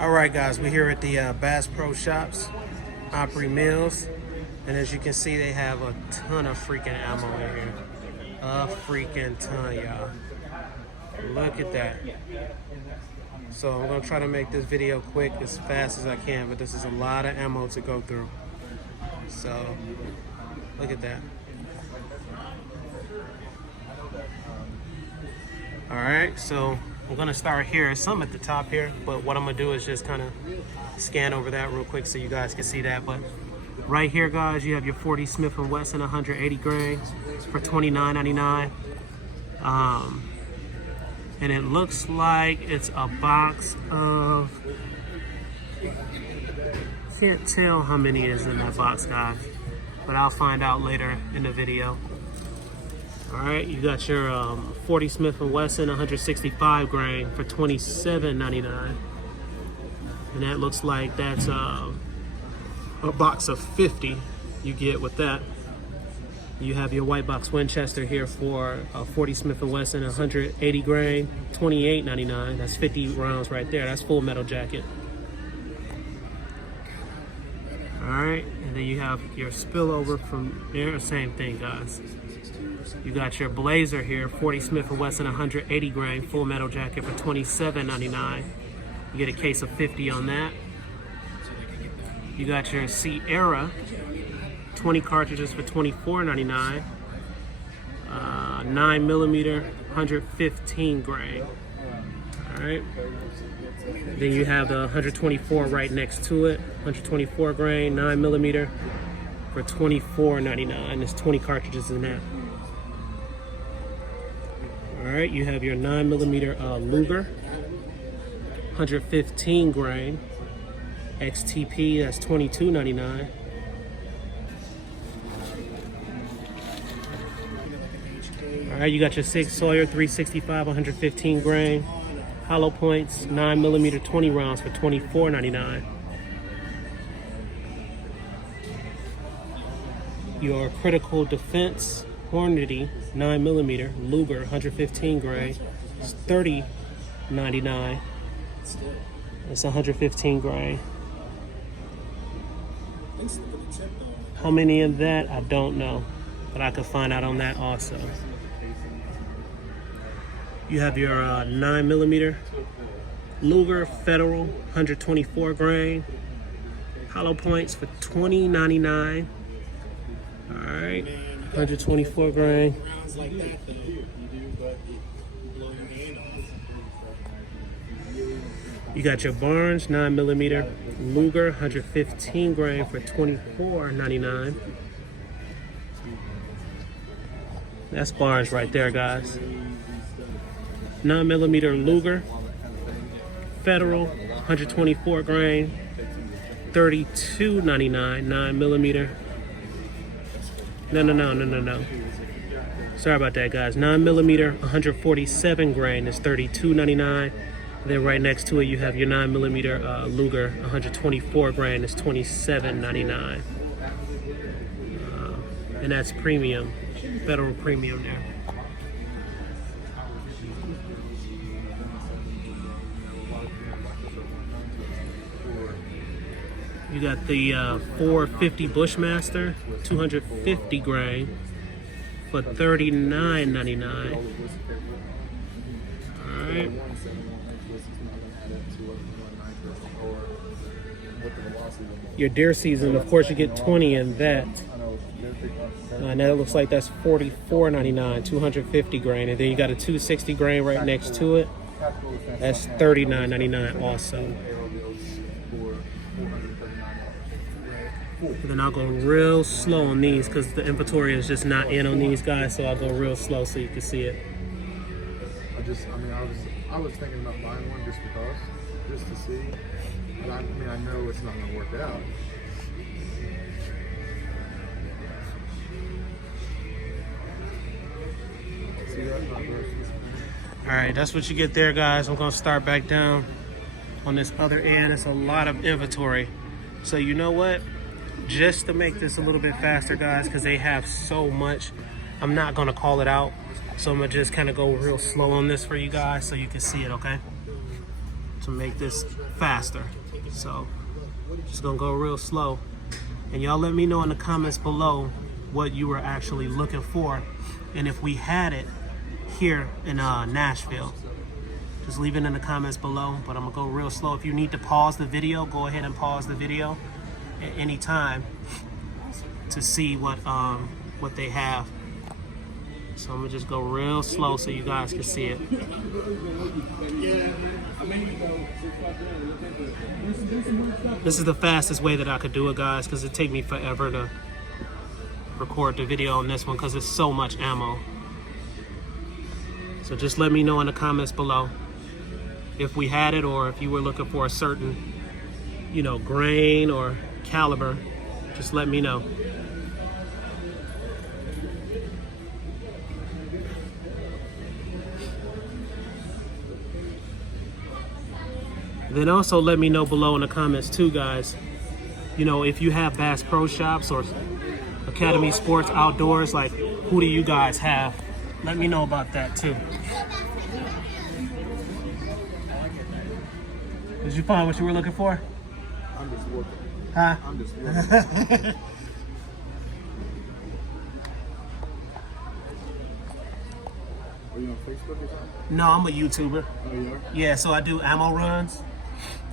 All right, guys, we're here at the Bass Pro Shops, Opry Mills, and as you can see, they have a ton of freaking ammo in here. A freaking ton, y'all. Look at that. So I'm gonna try to make this video quick, as fast as I can, but this is a lot of ammo to go through. So, look at that. All right, so I'm gonna start here. There's some at the top here, but what I'm gonna do is just kind of scan over that real quick so you guys can see that. But right here, guys, you have your 40 Smith & Wesson 180 grain for $29.99. And it looks like it's a box of, can't tell how many is in that box, guys, but I'll find out later in the video. All right, you got your 40 Smith & Wesson 165 grain for $27.99. And that looks like that's a box of 50 you get with that. You have your white box Winchester here for 40 Smith & Wesson 180 grain, $28.99. That's 50 rounds right there. That's full metal jacket. All right, and then you have your spillover from there. Same thing, guys. You got your Blazer here, 40 Smith & Wesson 180 grain, full metal jacket for $27.99. You get a case of 50 on that. You got your Sierra, 20 cartridges for $24.99. 9mm, 115 grain. All right. Then you have the 124 right next to it, 124 grain, 9mm for $24.99. There's 20 cartridges in that. All right, you have your 9mm Luger, 115 grain, XTP, that's $22.99. All right, you got your 6 Sawyer 365, 115 grain, hollow points, 9mm 20 rounds for $24.99. Your Critical Defense Hornady 9mm Luger 115 grain, it's $30.99. It's 115 grain. How many of that, I don't know, but I could find out on that also. You have your 9mm Luger Federal 124 grain, hollow points for $20.99. All right, 124 grain. You got your Barnes 9mm Luger 115 grain for $24.99. That's Barnes right there, guys. 9mm Luger Federal 124 grain, $32.99. 9mm. No. Sorry about that, guys. 9mm 147 grain is $32.99. Then right next to it, you have your 9mm Luger 124 grain is $27.99. And that's premium, Federal premium there. You got the 450 Bushmaster 250 grain for $39.99. All right. Your deer season, of course, you get 20 in that. And that looks like that's $44.99, 250 grain. And then you got a 260 grain right next to it. That's $39.99 also. And then I'll go real slow on these because the inventory is just not in on these guys, so I'll go real slow so you can see it. I was thinking about buying one just to see. But I know it's not going to work out. See that? All right, that's what you get there, guys. I'm gonna start back down on this other end. It's a lot of inventory. So you know what? Just to make this a little bit faster, guys, because they have so much, I'm not gonna call it out. So I'm gonna just kind of go real slow on this for you guys so you can see it, okay? to make this faster. So just gonna go real slow. And y'all let me know in the comments below what you were actually looking for, and if we had it here in Nashville. Just leave it in the comments below, but I'm gonna go real slow. If you need to pause the video, go ahead and pause the video at any time to see what they have. So I'm gonna just go real slow so you guys can see it. This is the fastest way that I could do it, guys, because it take me forever to record the video on this one because it's so much ammo. So just let me know in the comments below if we had it, or if you were looking for a certain, you know, grain or caliber. Just let me know. Then also let me know below in the comments too, guys. You know, if you have Bass Pro Shops or Academy Sports Outdoors, like, who do you guys have? Let me know about that too. Did you find what you were looking for? I'm just looking. Huh? I'm just looking. Are you on Facebook or something? No, I'm a YouTuber. Oh, you are? Yeah, so I do ammo runs.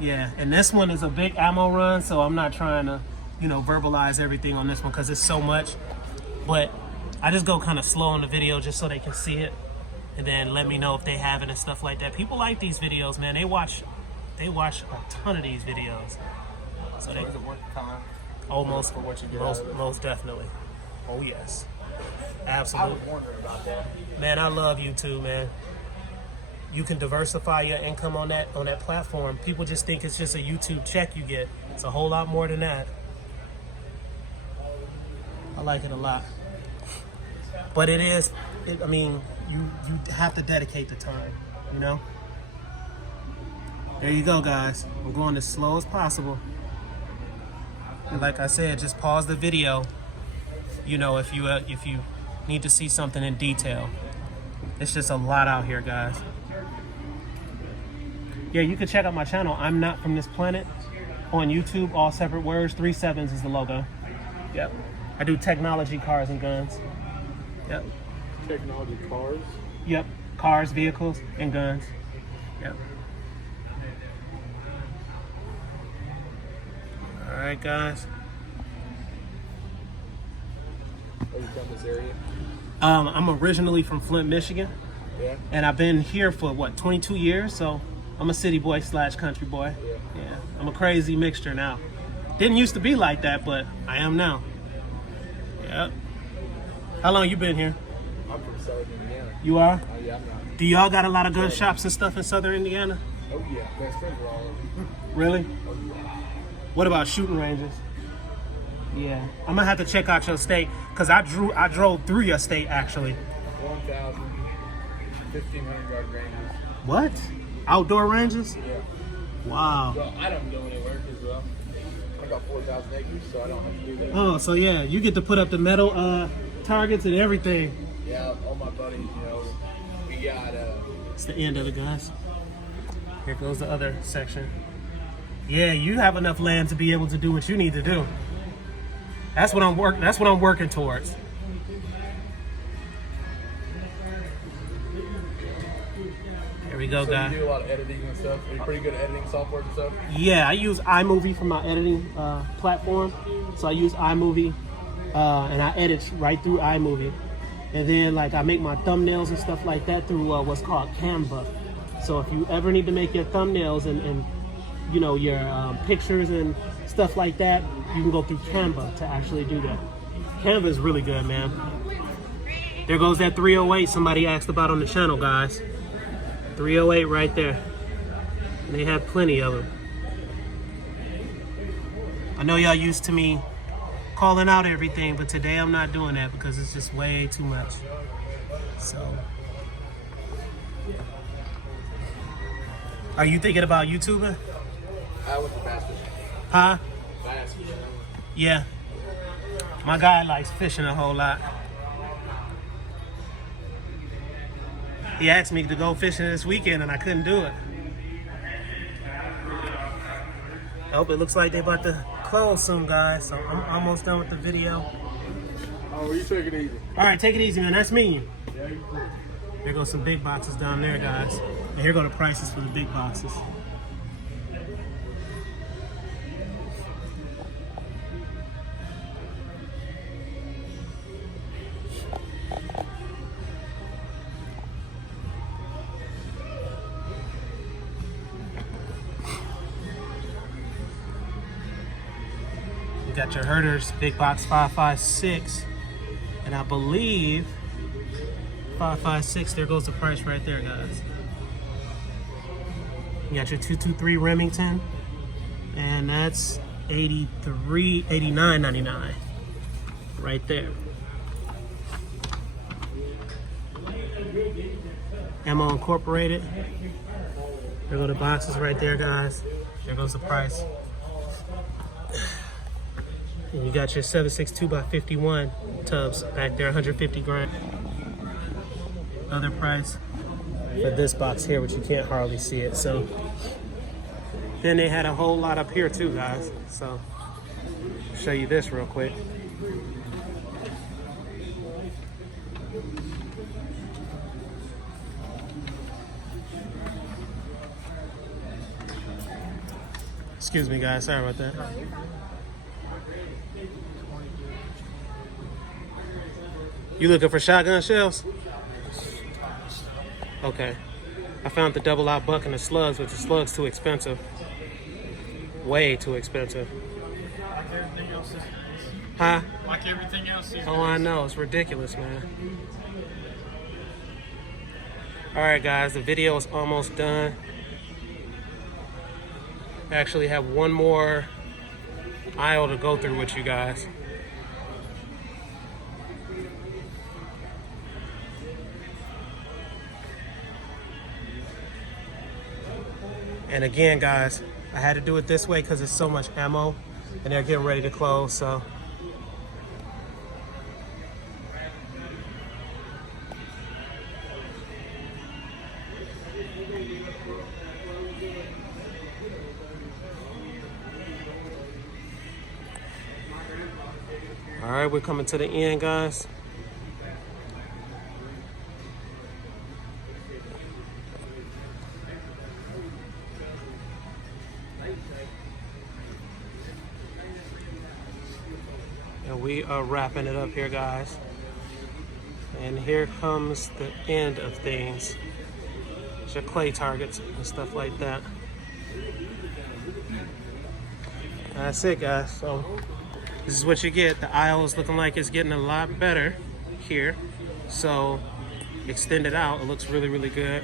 Yeah, and this one is a big ammo run, so I'm not trying to, you know, verbalize everything on this one because it's so much. But I just go kind of slow on the video just so they can see it, and then let me know if they have it and stuff like that. People like these videos, man. They watch a ton of these videos. So they, is it worth the time? Almost for what you get most definitely. Oh yes, I absolutely. was wondering about that. Man, I love YouTube, man. You can diversify your income on that platform. People just think it's just a YouTube check you get. It's a whole lot more than that. I like it a lot. But it is, I mean, you have to dedicate the time, you know? There you go, guys. I'm going as slow as possible. And like I said, just pause the video, you know, if you need to see something in detail. It's just a lot out here, guys. Yeah, you can check out my channel, I'm Not From This Planet, on YouTube, all separate words. 3 7s is the logo. Yep. I do technology, cars, and guns. Yep. Technology cars? Yep. Cars, vehicles, and guns. Yep. All right, guys. Are you from this area? I'm originally from Flint, Michigan. Yeah. And I've been here for, what, 22 years? So I'm a city boy / country boy. Yeah. I'm a crazy mixture now. Didn't used to be like that, but I am now. Yep. How long you been here? I'm from Southern Indiana. You are? Oh, yeah, I'm not. Do y'all got a lot of gun shops and stuff in Southern Indiana? Oh, yeah. Best friends are all over. Really? Oh, yeah. What about shooting ranges? Yeah. I'm gonna have to check out your state, because I drove through your state, actually. 1,000, 1,500 yard ranges. What? Outdoor ranges? Yeah. Wow. Well, I don't go anywhere because I got 4,000 acres, so I don't have to do that. Oh, so yeah, you get to put up the metal targets and everything. Yeah, all my buddies, you know, we got It's the end of it, guys. Here goes the other section. Yeah, you have enough land to be able to do what you need to do. That's what I'm working towards. Here we go, so guys. you do a lot of editing and stuff. Are you pretty good at editing software and stuff? Yeah, I use iMovie for my editing platform. So I use iMovie and I edit right through iMovie. And then like I make my thumbnails and stuff like that through what's called Canva. So if you ever need to make your thumbnails and you know, your pictures and stuff like that, you can go through Canva to actually do that. Canva is really good, man. There goes that 308 somebody asked about on the channel, guys. 308 right there. And they have plenty of them. I know y'all used to me calling out everything, but today I'm not doing that because it's just way too much. So, are you thinking about YouTubing? I went to bass fishing. Huh? Bass fishing. Yeah. My guy likes fishing a whole lot. He asked me to go fishing this weekend and I couldn't do it. Oh, it looks like they about to close soon, guys. So I'm almost done with the video. Oh, you take it easy. All right, take it easy, man. That's me. Yeah, you too. There goes some big boxes down there, guys. And here go the prices for the big boxes. You got your Herders, big box 556. And I believe 556, there goes the price right there, guys. You got your 223 Remington, and that's $89.99 right there. Ammo Incorporated. There go the boxes right there, guys. There goes the price. And you got your 7.62x51 tubs back there, 150 grand. Other price for this box here, which you can't hardly see it. So then they had a whole lot up here too, guys. So I'll show you this real quick. Excuse me, guys. Sorry about that. You looking for shotgun shells? Okay. I found the double out buck and the slugs, but the slugs too expensive. Way too expensive. Like everything else is. Huh? Like everything else is. Oh, I know. It's ridiculous, man. Alright, guys. The video is almost done. I actually have one more aisle to go through with you guys. And again, guys, I had to do it this way because there's so much ammo and they're getting ready to close, so. All right, we're coming to the end, guys. And we are wrapping it up here, guys. And here comes the end of things. It's your clay targets and stuff like that. That's it, guys. So this is what you get. The aisle is looking like it's getting a lot better here. So extend it out. It looks really, really good.